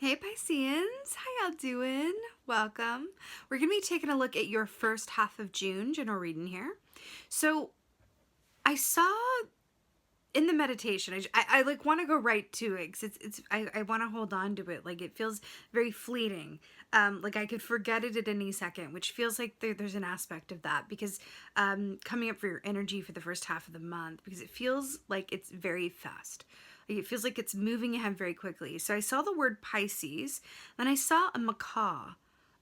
Hey Pisceans, how y'all doing? Welcome. We're going to be taking a look at your first half of June general reading here. So I saw in the meditation, I like want to go right to it because I want to hold on to it. Like it feels very fleeting. Like I could forget it at any second, which feels like there's an aspect of that because coming up for your energy for the first half of the month, because it feels like it's very fast. Like it feels like it's moving ahead very quickly. So I saw the word Pisces, then I saw a macaw,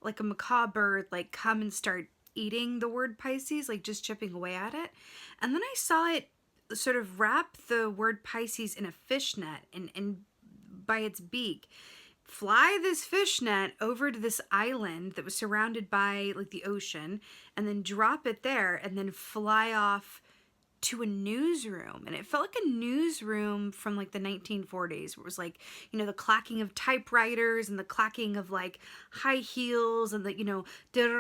like a macaw bird, like come and start eating the word Pisces, like just chipping away at it. And then I saw it sort of wrap the word Pisces in a fishnet and by its beak fly this fishnet over to this island that was surrounded by like the ocean and then drop it there and then fly off to a newsroom. And it felt like a newsroom from like the 1940s where it was like, you know, the clacking of typewriters and the clacking of like high heels and the, you know, ding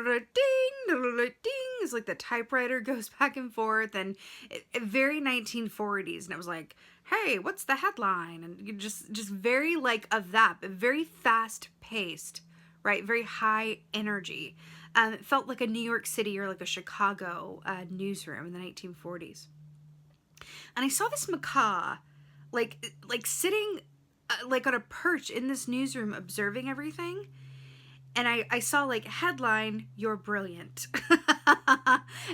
is like the typewriter goes back and forth and very 1940s. And it was like, hey, what's the headline? And you just very like of that, but very fast paced, right? Very high energy. It felt like a New York City or like a Chicago newsroom in the 1940s. And I saw this macaw, like sitting like on a perch in this newsroom observing everything. And I saw like headline, "You're brilliant."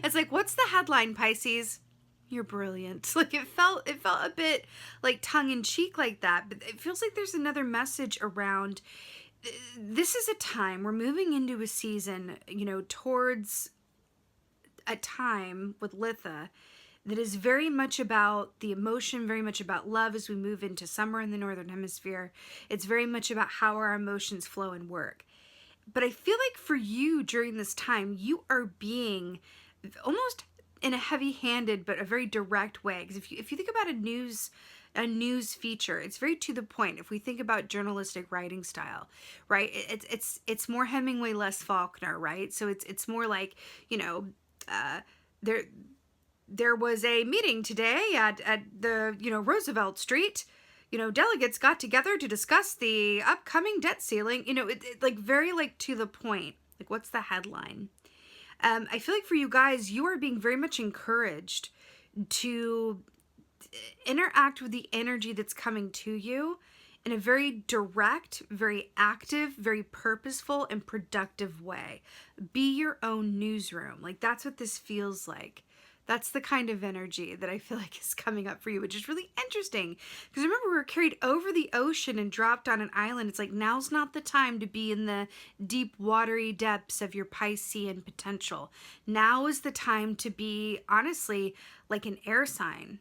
It's like, what's the headline, Pisces? You're brilliant. Like it felt a bit like tongue in cheek like that, but it feels like there's another message around. This is a time we're moving into a season, you know, towards a time with Litha that is very much about the emotion, very much about love as we move into summer in the Northern Hemisphere. It's very much about how our emotions flow and work. But I feel like for you during this time, you are being almost in a heavy-handed but a very direct way. Because if you think about a news feature, it's very to the point. If we think about journalistic writing style, right? It's more Hemingway, less Faulkner, right? So it's more like, you know, there was a meeting today at the, you know, Roosevelt Street. You know, delegates got together to discuss the upcoming debt ceiling. You know, it like very like to the point. Like, what's the headline? I feel like for you guys, you are being very much encouraged to interact with the energy that's coming to you in a very direct, very active, very purposeful, and productive way. Be your own newsroom. Like, that's what this feels like. That's the kind of energy that I feel like is coming up for you, which is really interesting. Because remember, we were carried over the ocean and dropped on an island. It's like, now's not the time to be in the deep, watery depths of your Piscean potential. Now is the time to be, honestly, like an air sign.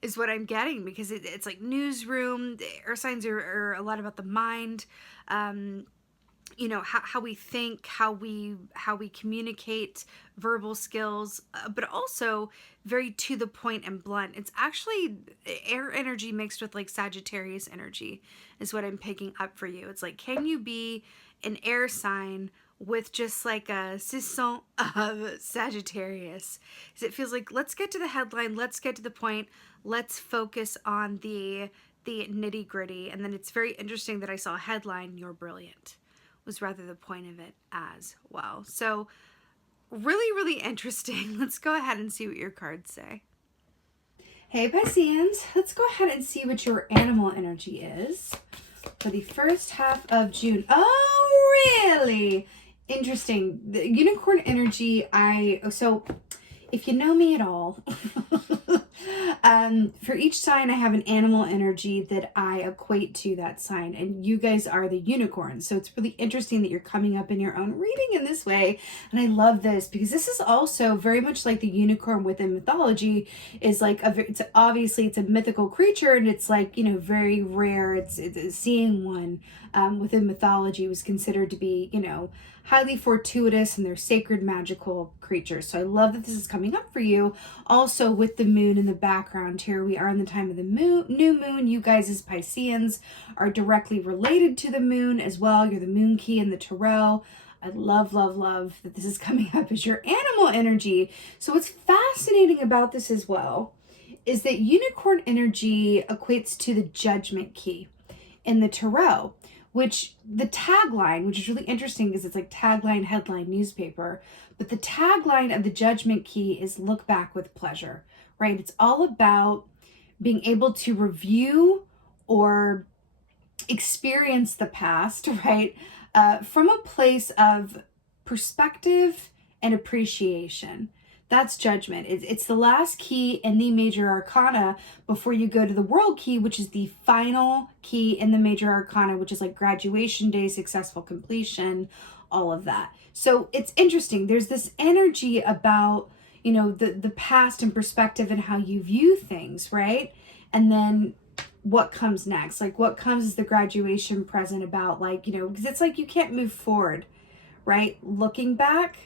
Is what I'm getting, because it's like newsroom. Air signs are a lot about the mind. You know, how we think, how we communicate, verbal skills, but also very to the point and blunt. It's actually air energy mixed with like Sagittarius energy is what I'm picking up for you. It's like, can you be an air sign with just like a saison of Sagittarius? Because it feels like, let's get to the headline, let's get to the point, let's focus on the nitty gritty. And then it's very interesting that I saw a headline, "You're brilliant," was rather the point of it as well. So really, really interesting. Let's go ahead and see what your cards say. Hey Pisceans, let's go ahead and see what your animal energy is for the first half of June. Oh, really? Interesting. The unicorn energy, so if you know me at all, for each sign I have an animal energy that I equate to that sign, and you guys are the unicorn. So it's really interesting that you're coming up in your own reading in this way, and I love this because this is also very much like the unicorn within mythology. Is like it's obviously it's a mythical creature, and it's like, you know, very rare. It's seeing one within mythology was considered to be, you know, highly fortuitous, and they're sacred magical creatures. So I love that this is coming up for you. Also with the moon in the background here, we are in the time of the moon, new moon. You guys as Pisceans are directly related to the moon as well. You're the moon key in the tarot. I love, love, love that this is coming up as your animal energy. So what's fascinating about this as well is that unicorn energy equates to the judgment key. in the tarot, which the tagline, which is really interesting because it's like tagline, headline, newspaper, but the tagline of the Judgment key is look back with pleasure, right? It's all about being able to review or experience the past, right? From a place of perspective and appreciation. That's Judgment. It's the last key in the major arcana before you go to the world key, which is the final key in the major arcana, which is like graduation day, successful completion, all of that. So it's interesting. There's this energy about, you know, the past and perspective and how you view things, right? And then what comes next? Like what comes is the graduation present about, like, you know, because it's like you can't move forward, right? Looking back.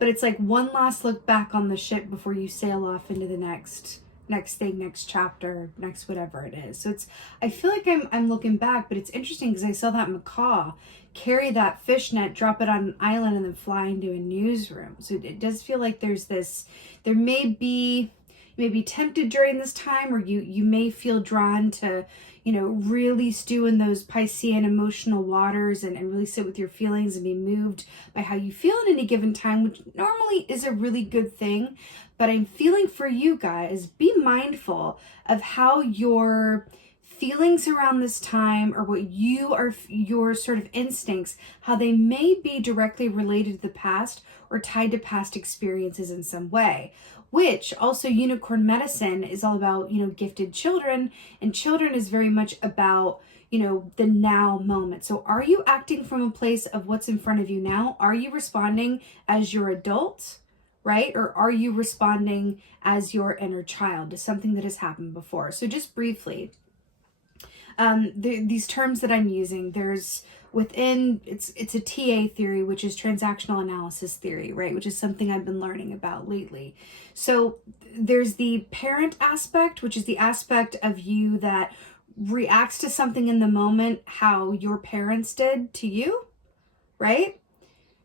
But it's like one last look back on the ship before you sail off into the next thing, next chapter, next whatever it is. So it's, I feel like I'm looking back, but it's interesting because I saw that macaw carry that fishnet, drop it on an island, and then fly into a newsroom. So it does feel like there's this, there may be, you may be tempted during this time, or you may feel drawn to, you know, really stew in those Piscean emotional waters and really sit with your feelings and be moved by how you feel at any given time, which normally is a really good thing. But I'm feeling for you guys, be mindful of how your feelings around this time, or what you are, your sort of instincts, how they may be directly related to the past or tied to past experiences in some way. Which also unicorn medicine is all about, you know, gifted children, and children is very much about, you know, the now moment. So are you acting from a place of what's in front of you now? Are you responding as your adult, right? Or are you responding as your inner child to something that has happened before? So just briefly, these terms that I'm using, there's within, it's a TA theory, which is transactional analysis theory, right? Which is something I've been learning about lately. So there's the parent aspect, which is the aspect of you that reacts to something in the moment how your parents did to you, right?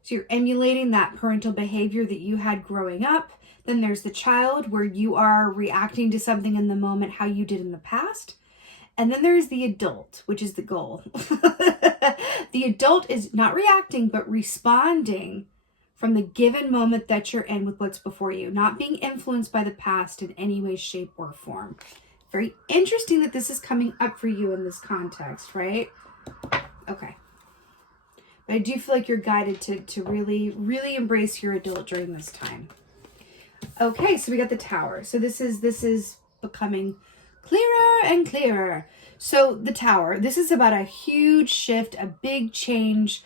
So you're emulating that parental behavior that you had growing up. Then there's the child, where you are reacting to something in the moment how you did in the past. And then there's the adult, which is the goal. The adult is not reacting, but responding from the given moment that you're in with what's before you, not being influenced by the past in any way, shape, or form. Very interesting that this is coming up for you in this context, right? Okay. But I do feel like you're guided to really, really embrace your adult during this time. Okay, so we got the Tower. So this is becoming clearer and clearer. So the Tower, this is about a huge shift, a big change,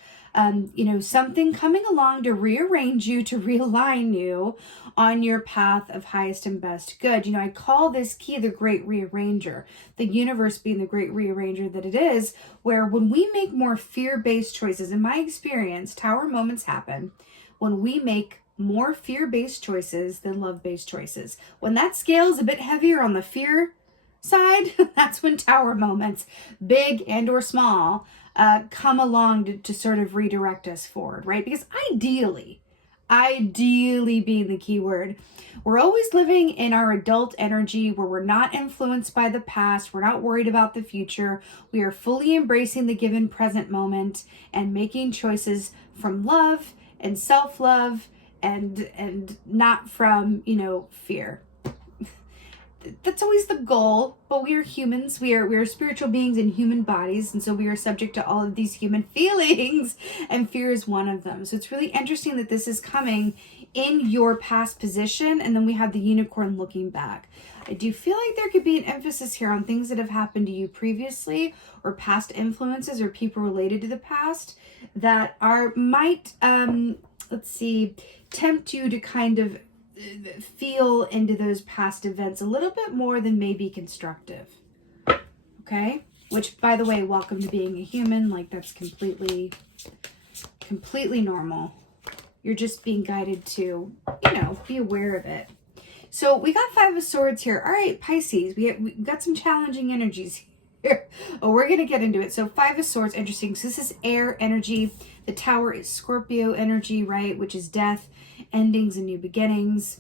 you know, something coming along to rearrange you, to realign you on your path of highest and best good. You know, I call this key the great rearranger, the universe being the great rearranger that it is, where when we make more fear-based choices, in my experience, Tower moments happen when we make more fear-based choices than love-based choices. When that scale is a bit heavier on the fear side, that's when Tower moments, big and or small, come along to sort of redirect us forward, right? Because ideally being the key word, we're always living in our adult energy where we're not influenced by the past, we're not worried about the future, we are fully embracing the given present moment and making choices from love and self-love and not from, you know, fear. That's always the goal, but we are humans. We are spiritual beings in human bodies, and so we are subject to all of these human feelings, and fear is one of them. So it's really interesting that this is coming in your past position, and then we have the unicorn looking back. I do feel like there could be an emphasis here on things that have happened to you previously, or past influences, or people related to the past that might tempt you to kind of feel into those past events a little bit more than maybe constructive. Okay? Which, by the way, welcome to being a human. Like, that's completely normal. You're just being guided to, you know, be aware of it. So we got 5 of Swords here. All right, Pisces, we got some challenging energies here. Oh, we're going to get into it. So 5 of Swords, interesting. So this is air energy. The Tower is Scorpio energy, right? Which is death, endings, and new beginnings.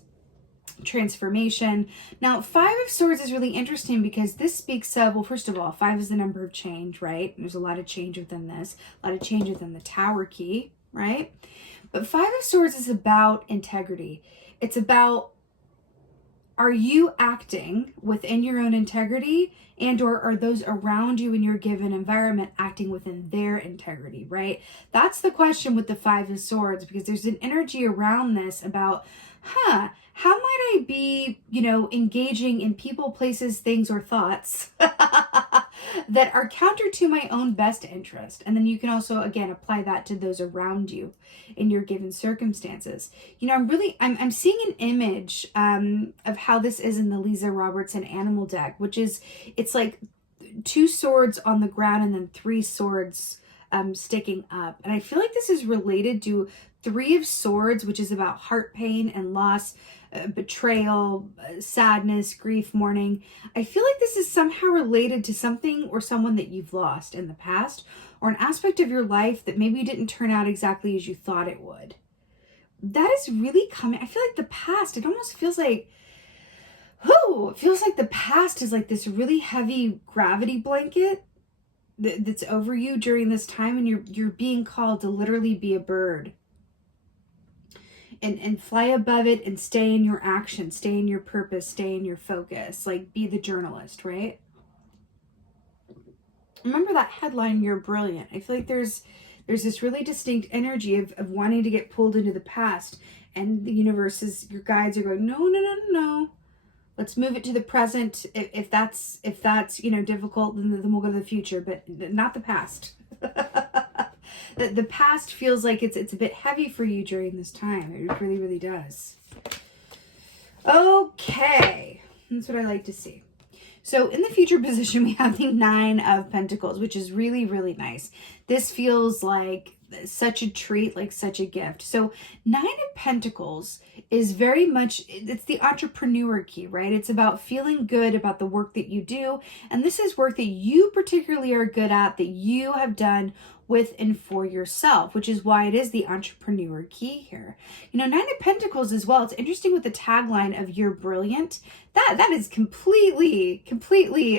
transformation. Now, Five of Swords is really interesting because this speaks of, well, first of all, 5 is the number of change, right? There's a lot of change within this, a lot of change within the Tower key, right? But 5 of Swords is about integrity. It's about, are you acting within your own integrity, and or are those around you in your given environment acting within their integrity, right? That's the question with the 5 of Swords, because there's an energy around this about, how might I be, engaging in people, places, things, or thoughts that are counter to my own best interest? And then you can also, again, apply that to those around you in your given circumstances. I'm seeing an image of how this is in the Leeza Robertson animal deck, which is, it's like 2 swords on the ground and then 3 swords sticking up. And I feel like this is related to 3 of Swords, which is about heart pain and loss, betrayal, sadness, grief, mourning. I feel like this is somehow related to something or someone that you've lost in the past, or an aspect of your life that maybe didn't turn out exactly as you thought it would. That is really coming. I feel like the past, it almost feels like, it feels like the past is like this really heavy gravity blanket that's over you during this time, and you're being called to literally be a bird. And fly above it and stay in your action, stay in your purpose, stay in your focus. Like, be the journalist, right? Remember that headline, "You're brilliant." I feel like there's this really distinct energy of wanting to get pulled into the past. And the universe is, your guides are going, no. Let's move it to the present. If that's difficult, then we'll go to the future, but not the past. The past feels like it's a bit heavy for you during this time. It really, really does. Okay. That's what I like to see. So in the future position, we have the 9 of Pentacles, which is really, really nice. This feels like such a treat, like such a gift. So 9 of Pentacles is very much, it's the entrepreneur key, right? It's about feeling good about the work that you do. And this is work that you particularly are good at, that you have done with and for yourself, which is why it is the entrepreneur key here. 9 of Pentacles as well. It's interesting with the tagline of "You're brilliant." That is completely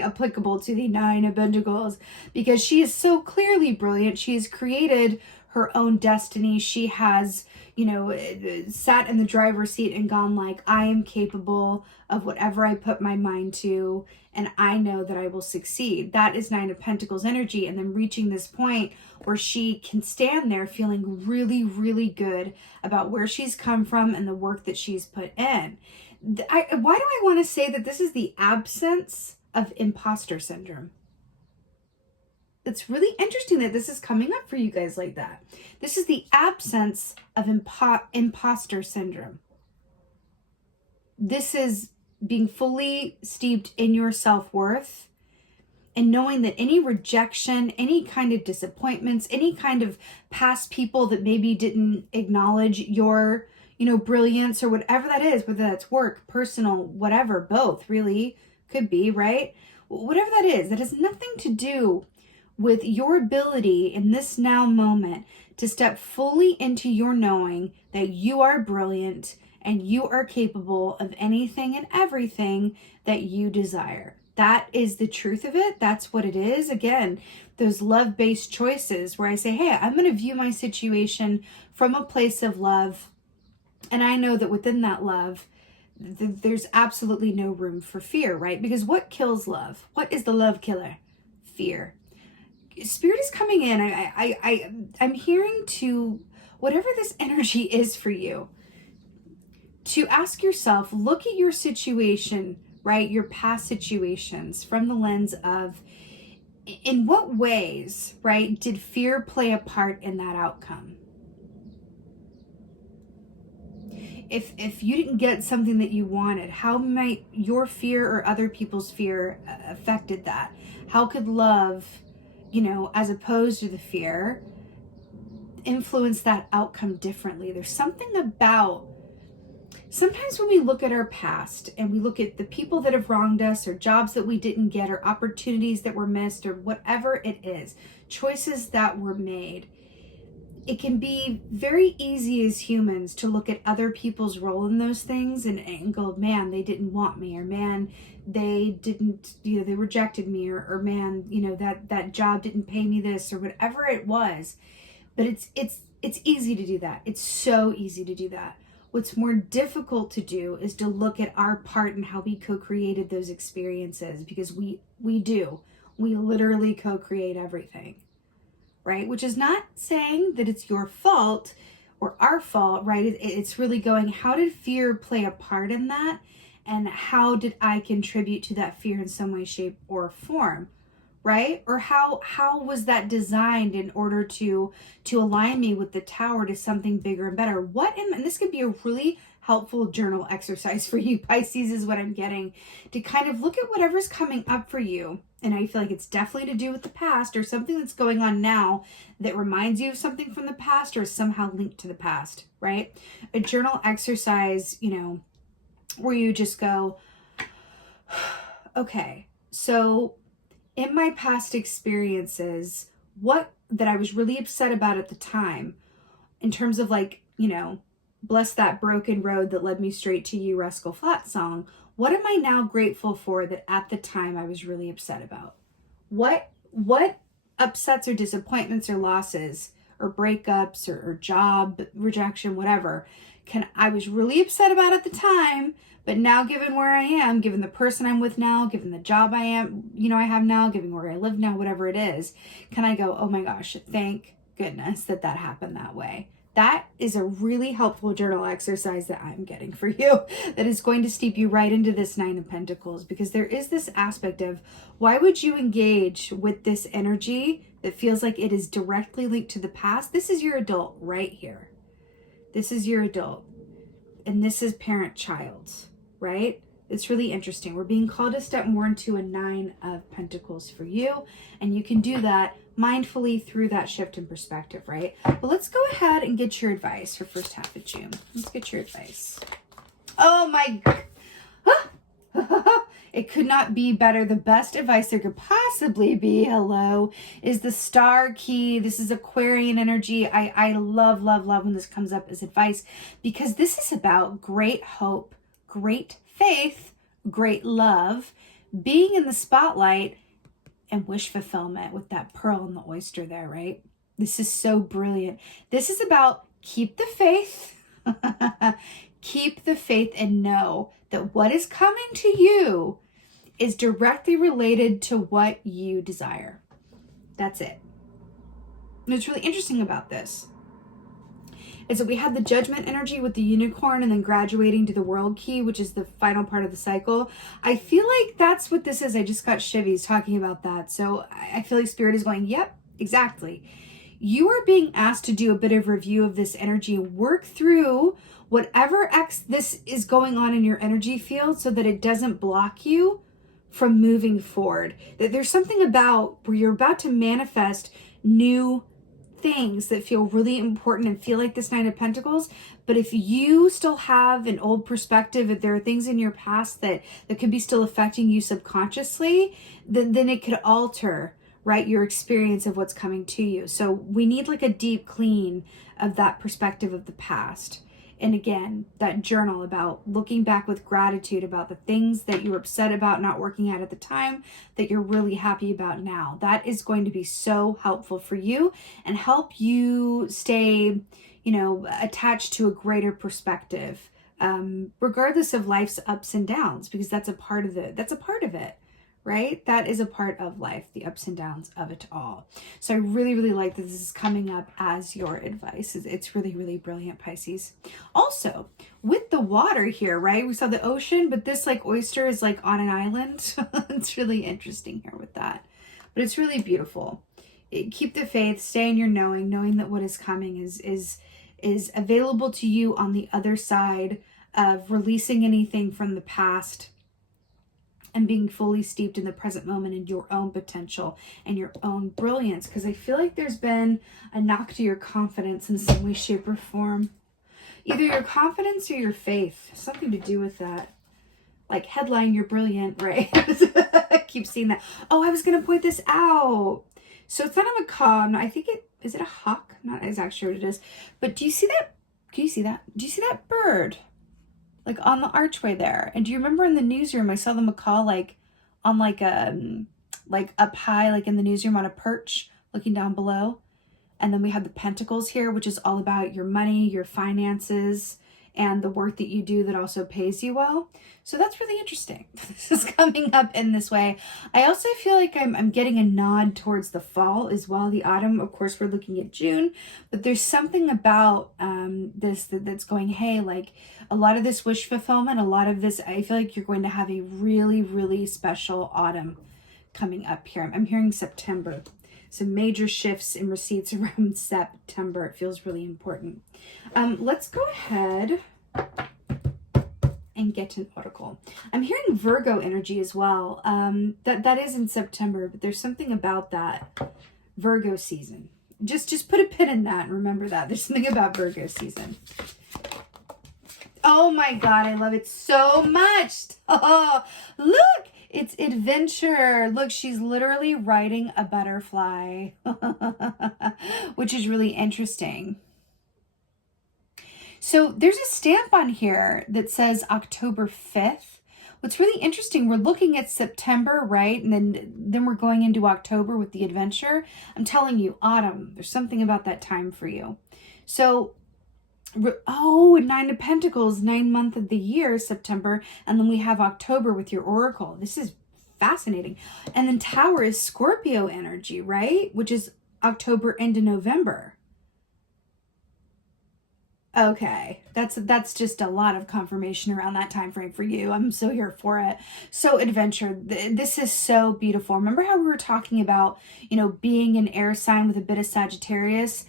applicable to the 9 of Pentacles, because she is so clearly brilliant. She has created her own destiny. She has, sat in the driver's seat and gone like, I am capable of whatever I put my mind to, and I know that I will succeed. That is 9 of Pentacles energy. And then reaching this point where she can stand there feeling really, really good about where she's come from and the work that she's put in. Why do I want to say that this is the absence of imposter syndrome? It's really interesting that this is coming up for you guys like that. This is the absence of imposter syndrome. This is being fully steeped in your self-worth and knowing that any rejection, any kind of disappointments, any kind of past people that maybe didn't acknowledge your, brilliance or whatever that is, whether that's work, personal, whatever, both really could be, right? Whatever that is, that has nothing to do with your ability in this now moment to step fully into your knowing that you are brilliant and you are capable of anything and everything that you desire. That is the truth of it. That's what it is. Again, those love-based choices where I say, hey, I'm going to view my situation from a place of love. And I know that within that love, there's absolutely no room for fear, right? Because what kills love? What is the love killer? Fear. Spirit is coming in. I'm hearing to, whatever this energy is for you, to ask yourself, look at your situation, right? Your past situations from the lens of, in what ways, right, did fear play a part in that outcome? If you didn't get something that you wanted, how might your fear or other people's fear affected that? How could love, as opposed to the fear, influence that outcome differently? There's something about, sometimes when we look at our past and we look at the people that have wronged us, or jobs that we didn't get, or opportunities that were missed, or whatever it is, choices that were made, it can be very easy as humans to look at other people's role in those things and go, man, they didn't want me, or man, they didn't, you know, they rejected me, or man, you know, that job didn't pay me this, or whatever it was. But it's easy to do that. It's so easy to do that. What's more difficult to do is to look at our part in how we co-created those experiences, because we literally co-create everything, right? Which is not saying that it's your fault or our fault, right? It's really going, how did fear play a part in that? And how did I contribute to that fear in some way, shape, or form? Right? Or how was that designed in order to align me with the tower to something bigger and better? And this could be a really helpful journal exercise for you, Pisces, is what I'm getting, to kind of look at whatever's coming up for you. And I feel like it's definitely to do with the past, or something that's going on now that reminds you of something from the past, or is somehow linked to the past, right? A journal exercise, you know, where you just go, okay, so in my past experiences, what that I was really upset about at the time, in terms of, like, you know, bless that broken road that led me straight to you, Rascal Flatts song. What am I now grateful for that at the time I was really upset about? What upsets or disappointments or losses or breakups or job rejection, whatever, I was really upset about at the time, but now, given where I am, given the person I'm with now, given the job I have now, given where I live now, whatever it is, can I go, oh my gosh, thank goodness that happened that way. That is a really helpful journal exercise that I'm getting for you, that is going to steep you right into this Nine of Pentacles, because there is this aspect of, why would you engage with this energy that feels like it is directly linked to the past? This is your adult right here. This is your adult. And this is parent-child, right? It's really interesting. We're being called to step more into a Nine of Pentacles for you. And you can do that mindfully through that shift in perspective, right? But let's go ahead and get your advice for first half of June. Let's get your advice. Oh my God. It could not be better. The best advice there could possibly be, hello, is the Star key. This is Aquarian energy. I love when this comes up as advice, because this is about great hope, great faith, great love, being in the spotlight, and wish fulfillment with that pearl and the oyster there, right? This is so brilliant. This is about keep the faith, keep the faith, and know that what is coming to you is directly related to what you desire. That's it. And what's really interesting about this is that we had the Judgment energy with the unicorn and then graduating to the World key, which is the final part of the cycle. I feel like that's what this is. I just got shivvies talking about that. So I feel like Spirit is going, yep, exactly. You are being asked to do a bit of review of this energy and work through whatever this is going on in your energy field, so that it doesn't block you from moving forward. That there's something about where you're about to manifest new things that feel really important and feel like this Nine of Pentacles. But if you still have an old perspective, if there are things in your past that could be still affecting you subconsciously, then it could alter, right, your experience of what's coming to you. So we need like a deep clean of that perspective of the past. And again, that journal about looking back with gratitude about the things that you were upset about not working out at the time that you're really happy about now. That is going to be so helpful for you and help you stay, you know, attached to a greater perspective, regardless of life's ups and downs, because that's a part of it. Right? That is a part of life, the ups and downs of it all. So I really, really like that this is coming up as your advice. It's really, really brilliant, Pisces. Also, with the water here, right? We saw the ocean, but this like oyster is like on an island. It's really interesting here with that. But it's really beautiful. Keep the faith, stay in your knowing that what is coming is available to you on the other side of releasing anything from the past and being fully steeped in the present moment and your own potential and your own brilliance. Because I feel like there's been a knock to your confidence in some way, shape, or form. Either your confidence or your faith. Something to do with that. Like headline, you're brilliant, right? I keep seeing that. Oh, I was going to point this out. So it's not a macaw. I think is it a hawk? I'm not exactly sure what it is. But do you see that? Can you see that? Do you see that bird? Like on the archway there. And do you remember in the newsroom, I saw the macaw like on like up high, like in the newsroom on a perch looking down below. And then we have the pentacles here, which is all about your money, your finances, and the work that you do that also pays you well. So that's really interesting. This is coming up in this way. I also feel like I'm getting a nod towards the fall as well. The autumn, of course, we're looking at June, but there's something about this that's going, hey, like a lot of this wish fulfillment, a lot of this, I feel like you're going to have a really, really special autumn coming up here. I'm hearing September. Some major shifts in receipts around September. It feels really important. Let's go ahead and get an oracle. I'm hearing Virgo energy as well. That is in September, but there's something about that Virgo season. Just put a pin in that and remember that. There's something about Virgo season. Oh my God, I love it so much. Oh, look. It's adventure. Look, she's literally riding a butterfly, which is really interesting. So there's a stamp on here that says October 5th. What's really interesting, we're looking at September, right? And then we're going into October with the adventure. I'm telling you, autumn, there's something about that time for you. So, oh, 9 of Pentacles, 9th month of the year, September. And then we have October with your oracle. This is fascinating. And then Tower is Scorpio energy, right? Which is October into November. Okay, that's just a lot of confirmation around that time frame for you. I'm so here for it. So adventure, this is so beautiful. Remember how we were talking about, being an air sign with a bit of Sagittarius?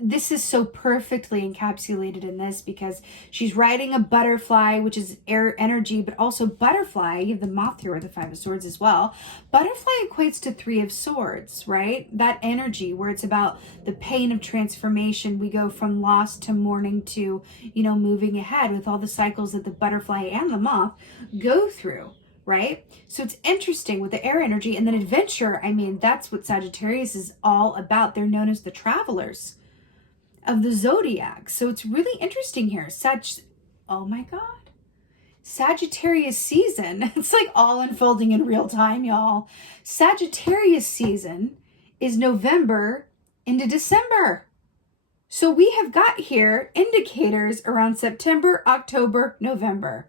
This is so perfectly encapsulated in this because she's riding a butterfly, which is air energy, but also butterfly. You have the moth here with the 5 of Swords as well. Butterfly equates to 3 of Swords, right? That energy where it's about the pain of transformation. We go from loss to mourning to, moving ahead with all the cycles that the butterfly and the moth go through. Right? So it's interesting with the air energy and then adventure. I mean, that's what Sagittarius is all about. They're known as the travelers of the zodiac. So it's really interesting here. Oh my God. Sagittarius season. It's like all unfolding in real time, y'all. Sagittarius season is November into December. So we have got here indicators around September, October, November.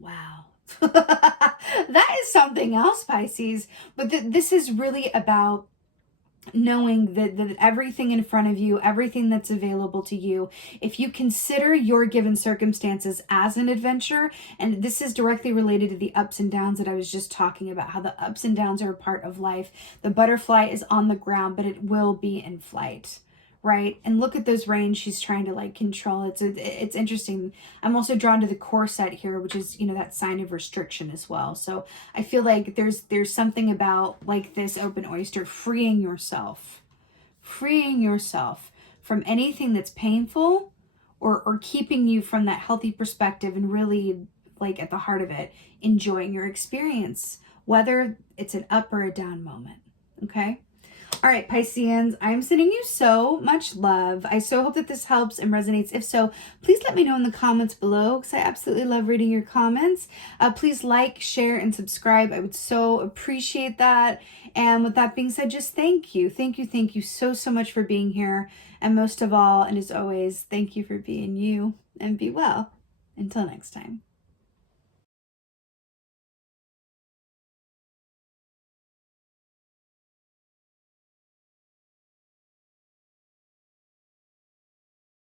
Wow. That is something else, Pisces. But this is really about knowing that everything in front of you, everything that's available to you, if you consider your given circumstances as an adventure, and this is directly related to the ups and downs that I was just talking about, how the ups and downs are a part of life. The butterfly is on the ground, but it will be in flight, right? And look at those reins she's trying to control. It's interesting. I'm also drawn to the corset here, which is, that sign of restriction as well. So I feel like there's something about this open oyster, freeing yourself from anything that's painful or keeping you from that healthy perspective and really at the heart of it, enjoying your experience, whether it's an up or a down moment. Okay. All right, Pisceans, I'm sending you so much love. I so hope that this helps and resonates. If so, please let me know in the comments below because I absolutely love reading your comments. Please like, share, and subscribe. I would so appreciate that. And with that being said, just thank you. Thank you so much for being here. And most of all, and as always, thank you for being you and be well. Until next time.